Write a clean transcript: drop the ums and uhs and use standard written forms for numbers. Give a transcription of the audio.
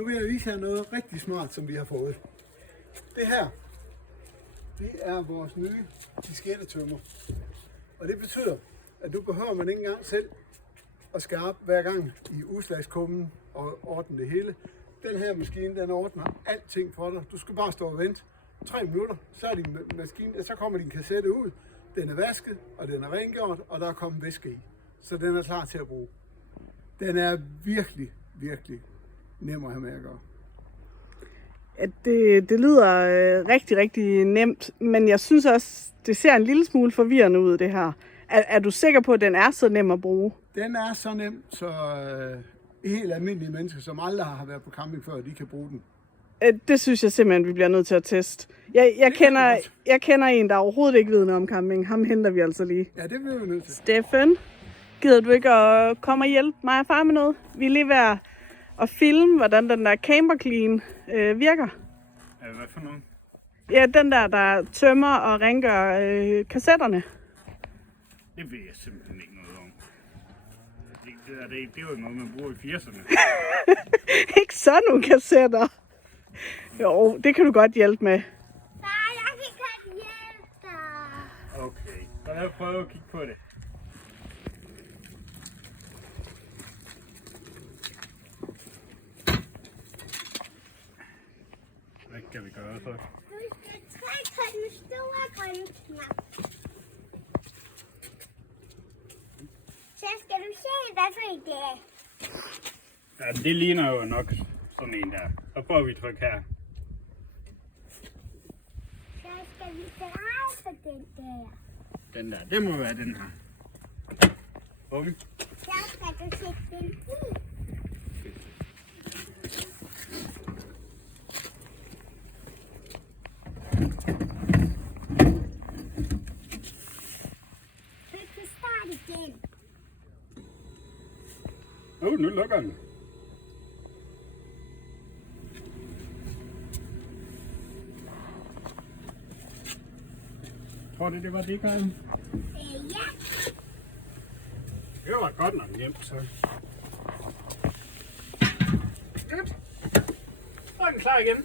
Nu vil jeg vise jer noget rigtig smart, som vi har fået. Det her, det er vores nye diskettetømmer. Og det betyder, at du behøver man ikke engang selv at skære op hver gang i udslagskummen og ordne det hele. Den her maskine, den ordner alting for dig. Du skal bare stå og vente 3 minutter, så er din maskine, så kommer din kassette ud. Den er vasket, og den er rengjort, og der er kommet væske i. Så den er klar til at bruge. Den er virkelig, virkelig nem at have med at gøre. Det lyder rigtig, rigtig nemt, men jeg synes også, det ser en lille smule forvirrende ud, det her. Er du sikker på, at den er så nem at bruge? Den er så nem, så helt almindelige mennesker, som aldrig har været på camping før, de kan bruge den. Det synes jeg simpelthen, vi bliver nødt til at teste. Jeg kender en, der overhovedet ikke ved noget om camping. Ham henter vi altså lige. Ja, det bliver vi nødt til. Steffen, gider du ikke at komme og hjælpe mig og far med noget? Vi er lige ved at filme, hvordan den der Camper Clean virker. Hvad for nogen? Ja, den der tømmer og rengør kassetterne. Det ved jeg simpelthen ikke noget om. Det er jo noget, man bruger i 80'erne. Ikke sådan nogle kassetter. Jo, det kan du godt hjælpe med. Nej, jeg kan godt hjælpe dig. Okay, så lad os prøve at kigge på det. Hvad kan vi gøre så? Du skal trække på den store grønne knap. Så skal du se, hvad for en det er. Ja, det ligner jo nok sådan en der. Så prøver vi at trykke her. Så skal vi dreje på den der. Den der, det må være den her. Bum. Så skal du sætte den i. Tryk på start igen. Nu lukker den. Tror du, det var det, Karin? Ja. Det var godt nok nemt, så. Godt. Så er den klar igen.